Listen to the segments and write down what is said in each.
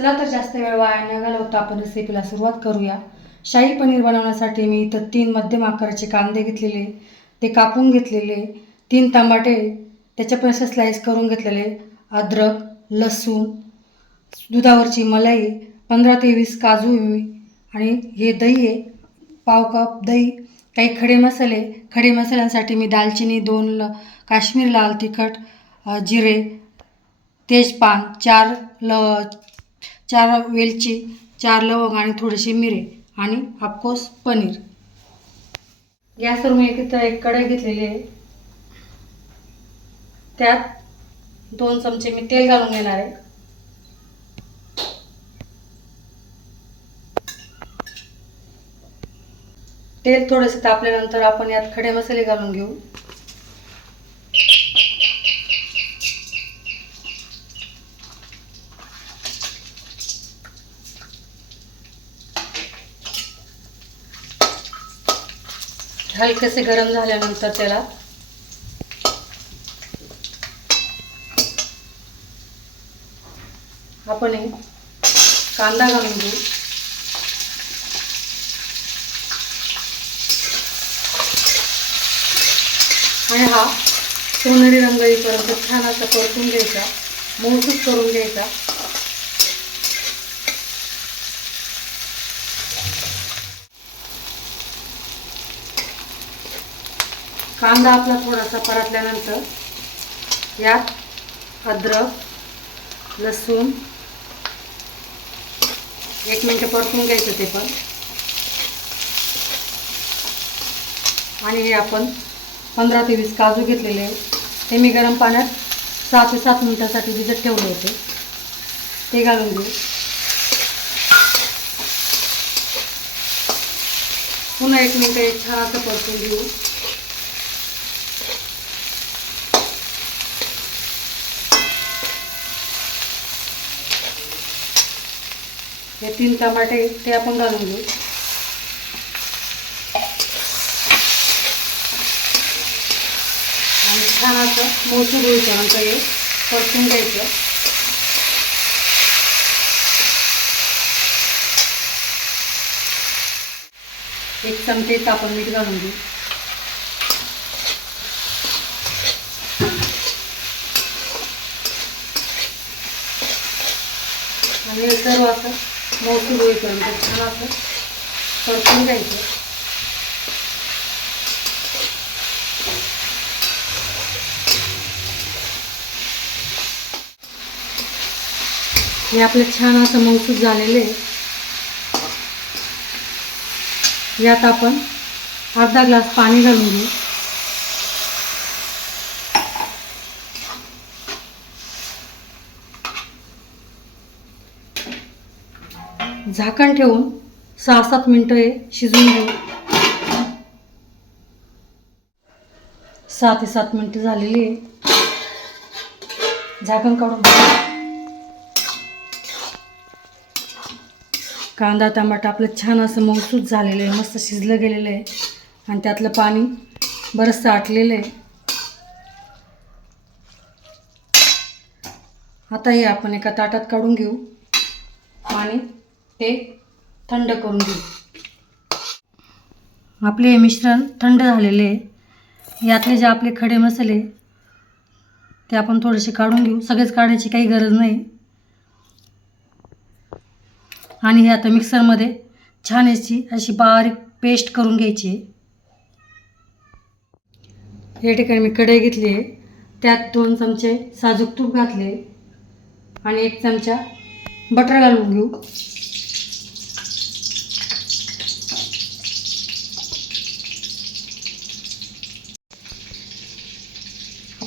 चला तर जास्त वेळ वाया न घालवता आपण रेसिपीला सुरुवात करूया. शाही पनीर बनवण्यासाठी मी इथं तीन मध्यम आकाराचे कांदे घेतलेले ते कापून घेतलेले तीन टमाटे त्याच्यापर्यंत स्लाईस करून घेतलेले अद्रक लसूण दुधावरची मलाई पंधरा ते वीस काजू मी आणि हे दही आहे पाव कप दही काही खडे मसाले खडे मसाल्यांसाठी मी दालचिनी दोन ल काश्मीर लाल तिखट जिरे तेजपान चार ल चार वेलची चार लवंग आणि थोडेसे मिरे आणि ऑफकोर्स पनीर. गॅसवर मी एक इथं एक कढई घेतलेली आहे. त्यात दोन चमचे मी तेल घालून घेणार आहे. तेल थोडंसं तापल्यानंतर आपण यात खडे मसाले घालून घेऊ. हलकेसे गरम झाल्यानंतर त्याला आपण हे कांदा घालून घेऊ. आणि हा सोनेरी रंग येईपर्यंत छान असा परतून घ्यायचा मऊसूत करून घ्यायचा. कांदा आपला थोडासा परतल्यानंतर यात अद्रक लसूण एक मिनटं परतून घ्यायचं ते पण. आणि हे आपण पंधरा ते वीस काजू घेतलेले आहे ते मी गरम पाण्यात सहा ते सात मिनटासाठी भिजत ठेवले होते. ते घालून घेऊ. पुन्हा एक मिनटं एक छान असं परतून घेऊ. हे तीन टमाटे ते आपण घालून घेऊ. आणि छान असं मोठं धुयचं नंतर हे परतून घ्यायचं. एक चमचे तापण मीठ घालून घेऊ. आणि सर्व असं मोठं होईपर्यंत छान असं परतून घ्यायचं. हे आपलं छान असं मौसूद झालेलं आहे. यात आपण अर्धा ग्लास पाणी घालून घेऊ. झाकण ठेवून सहा सात मिनटं हे शिजून घेऊ. सहा ते सात मिनटं झालेली आहे. झाकण काढून कांदा टमाटा आपलं छान असं मौसूद झालेलं आहे. मस्त शिजलं गेलेलं आहे. आणि त्यातलं पाणी बरंचसं आटलेलं आहे. आता हे आपण एका ताटात काढून घेऊ. आणि ते थंड करून घेऊ आपले हे मिश्रण थंड झालेले आहे. यातले जे आपले खडे मसाले ते आपण थोडेसे काढून घेऊ. सगळेच काढायची काही गरज नाही. आणि हे आता मिक्सरमध्ये छान याची अशी बारीक पेस्ट करून घ्यायची आहे. या ठिकाणी मी कढई घेतली आहे. त्यात दोन चमचे साजूक तूप घातले आणि एक चमचा बटर घालून घेऊ.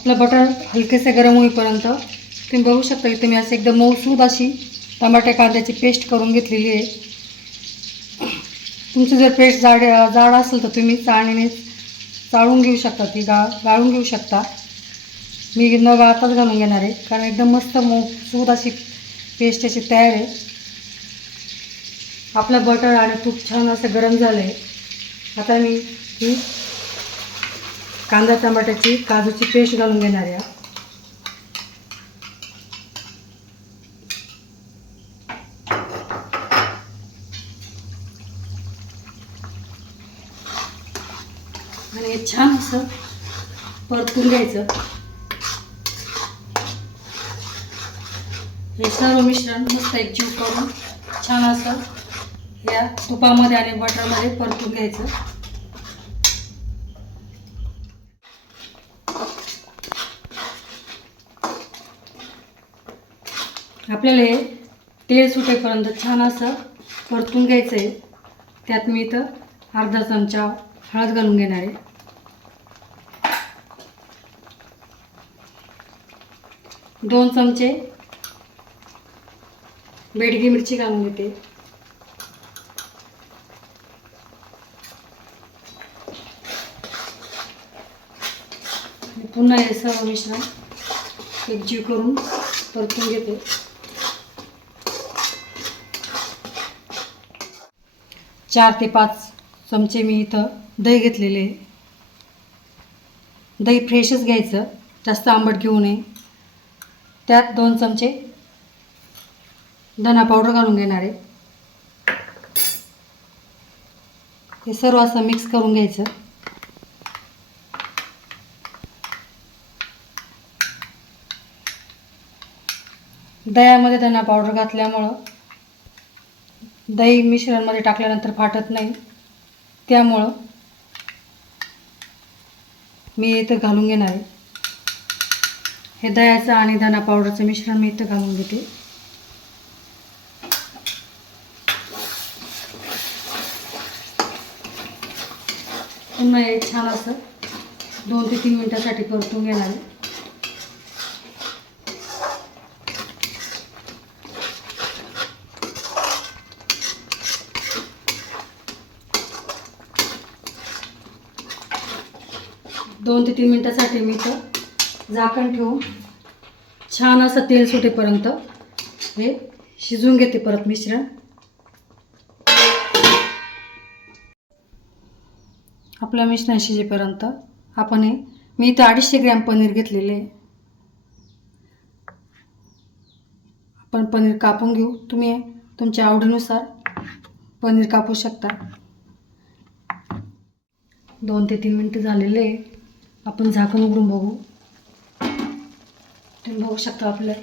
आपलं बटर हलकेसे गरम होईपर्यंत तुम्ही बघू शकता इथे मी असं एकदम मऊसूद अशी टमाट्या कांद्याची पेस्ट करून घेतलेली आहे. तुमचं जर पेस्ट जाड जाड असेल तर तुम्ही चाळणीने चाळून घेऊ शकता ती गा गाळून घेऊ शकता. मी न गाळताच घालून घेणार आहे कारण एकदम मस्त मऊसूद अशी पेस्ट अशी तयार आहे. आपलं बटर आणि तूप छान असं गरम झालं आहे आता मी ही कांदा टमाट्याची काजूची पेस्ट घालून घेणार आहे. आणि हे छान असं परतून घ्यायचं. हे सर्व मिश्रण मस्त एकजीव करून छान असं या तुपामध्ये आणि बटरमध्ये परतून घ्यायचं. आपल्याला हे तेल सुटेपर्यंत छान असं परतून घ्यायचं आहे त्यात मी इथं अर्धा चमचा हळद घालून घेणार आहे. दोन चमचे बेडगी मिरची घालून घेते. पुन्हा हे सर्व मिश्रण एकजीव करून परतून घेते. चार ते पाच चमचे मी इथं दही घेतलेले दही फ्रेशच घ्यायचं जास्त आंबट घेऊ नये. त्यात दोन चमचे धना पावडर घालून घेणार आहे. हे सर्व असं मिक्स करून घ्यायचं. दह्यामध्ये धना पावडर घातल्यामुळं दही मिश्रणमध्ये टाकल्यानंतर फाटत नाही. त्यामुळं मी इथं घालून घेणार आहे. हे दह्याचं आणि धना पावडरचं मिश्रण मी इथं घालून घेते. पुन्हा हे छान असं दोन ते तीन मिनटासाठी परतून घेणार आहे. दोन ते तीन मिनटासाठी मी इथं झाकण ठेवून छान असं तेल सुटेपर्यंत हे शिजवून घेते परत मिश्रण. आपलं मिश्रण शिजेपर्यंत आपण हे मी इथं अडीचशे ग्रॅम पनीर घेतलेले आहे. आपण पनीर कापून घेऊ. तुम्ही तुमच्या आवडीनुसार पनीर कापू शकता. दोन ते तीन मिनटं झालेले आहे. आपण झाकण उघडून बघू. तुम्ही बघू शकता आपल्या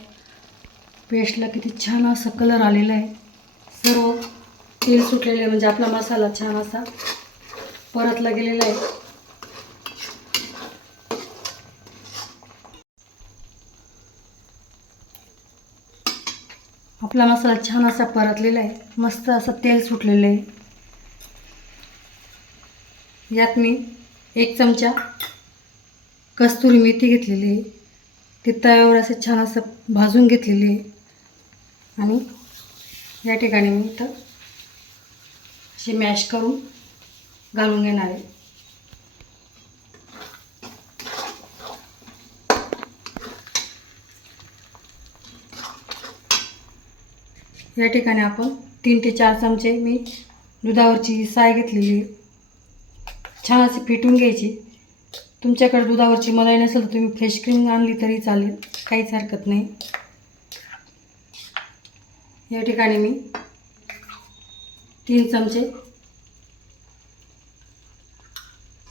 पेस्टला किती छान असा कलर आलेला आहे. सर्व तेल सुटलेलं आहे म्हणजे आपला मसाला छान असा परतला गेलेला आहे. आपला मसाला छान असा परतलेला आहे. मस्त असं तेल सुटलेलं आहे. यात मी एक चमचा कस्तुरी मेथी घेतलेली ती तव्यावर असं छान असं भाजून घेतलेली आणि या ठिकाणी मी तर अशी मॅश करून घालून घेणार आहे. या ठिकाणी आपण तीन ते चार चमचे मी दुधावरची साय घेतलेली छान अशी फेटून घ्यायची. तुमच्याकडे दुधावरची मलाई नसेल तर तुम्ही फ्रेश क्रीम आणली तरी चालेल. काहीच हरकत नाही. या ठिकाणी मी तीन चमचे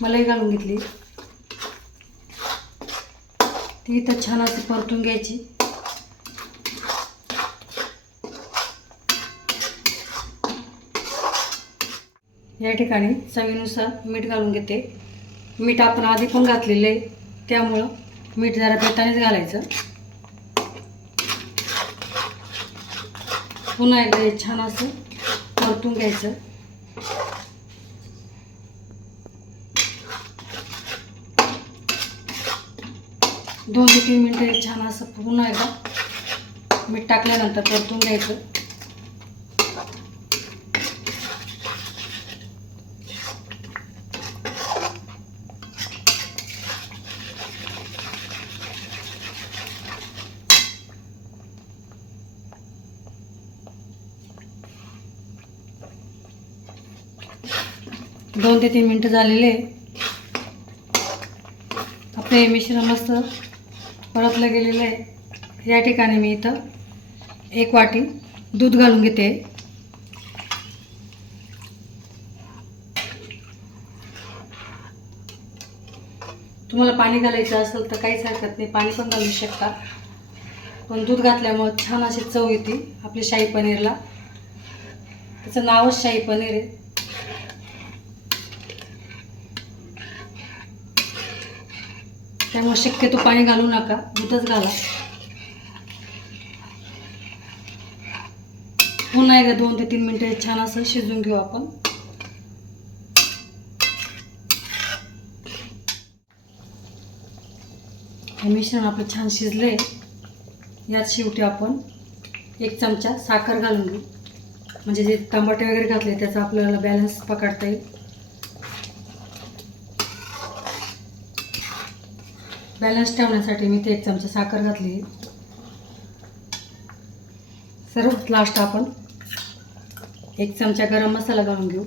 मलाई घालून घेतली. ती इथं छान अशी परतून घ्यायची. या ठिकाणी चवीनुसार मीठ घालून घेते. मीठ आपण आधी पण घातलेलं आहे. त्यामुळं मीठ जरा पेटानेच घालायचं. पुन्हा एकदा हे छान असं परतून घ्यायचं. दोन ते तीन मिनटं हे छान असं पुन्हा एकदा मीठ टाकल्यानंतर परतून घ्यायचं. दोन ते तीन मिनटं झालेले. आपले आपलं हे मिश्रण मस्त परतलं गेलेलं आहे. या ठिकाणी मी इथं एक वाटी दूध घालून घेते. तुम्हाला पाणी घालायचं असेल तर काहीच हरकत नाही. पाणी पण घालू शकता. पण दूध घातल्यामुळं छान अशी चव येते आपली शाही पनीरला. त्याचं नावच शाही पनीर आहे. त्यामुळे शक्यतो पाणी घालू नका. दूधच घाला. पुन्हा एकदा दोन ते तीन मिनटं छान असं शिजून घेऊ आपण. हे मिश्रण आपलं छान शिजलंय. यात शेवटी आपण एक चमचा साखर घालून घेऊ. म्हणजे जे टमाटे वगैरे घातले त्याचा आपल्याला बॅलन्स पकडता येईल. बॅलन्स ठेवण्यासाठी मी ते एक चमचा साखर घातली. सर्वात लास्ट आपण एक चमचा गरम मसाला घालून घेऊ.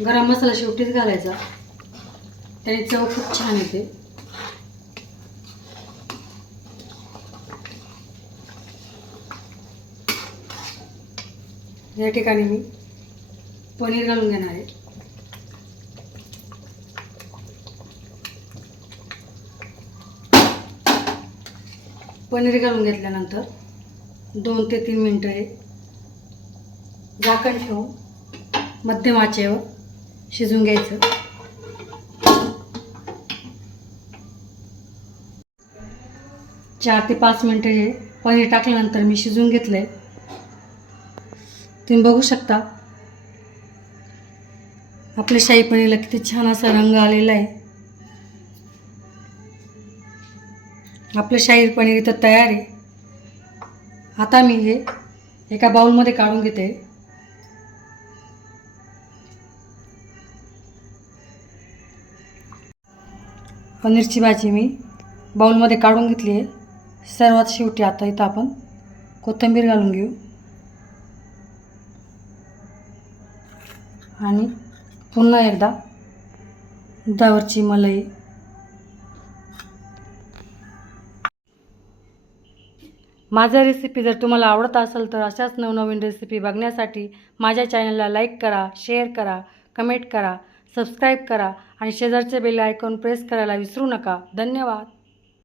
गरम मसाला शेवटीच घालायचा. त्याने चव खूप छान येते. या ठिकाणी मी पनीर घालून घेणार आहे. पनीर घालून घेतल्यानंतर दोन ते तीन मिनटं हे झाकण ठेवून मध्यम आचेवर शिजून घ्यायचं. चार ते पाच मिनटं हे पनीर टाकल्यानंतर मी शिजवून घेतलं आहे तुम्ही बघू शकता. आपल्या शाही पनीरला किती छान असा रंग आलेला आहे. आपलं शाहीर पनीर इथं तयार आहे. आता मी हे एका बाउलमध्ये काढून घेते. पनीरची भाजी मी बाउलमध्ये काढून घेतली आहे. सर्वात शेवटी आता इथं आपण कोथिंबीर घालून घेऊ. आणि पुन्हा एकदा दुधावरची मलाई माझ्या रेसिपी जर तुम्हाला आवडत असेल तर अशाच नवनवीन रेसिपी बघण्यासाठी माझ्या चॅनलला लाईक करा शेअर करा कमेंट करा सबस्क्राईब करा आणि शेजारचे बेल आयकॉन प्रेस करायला विसरू नका. धन्यवाद.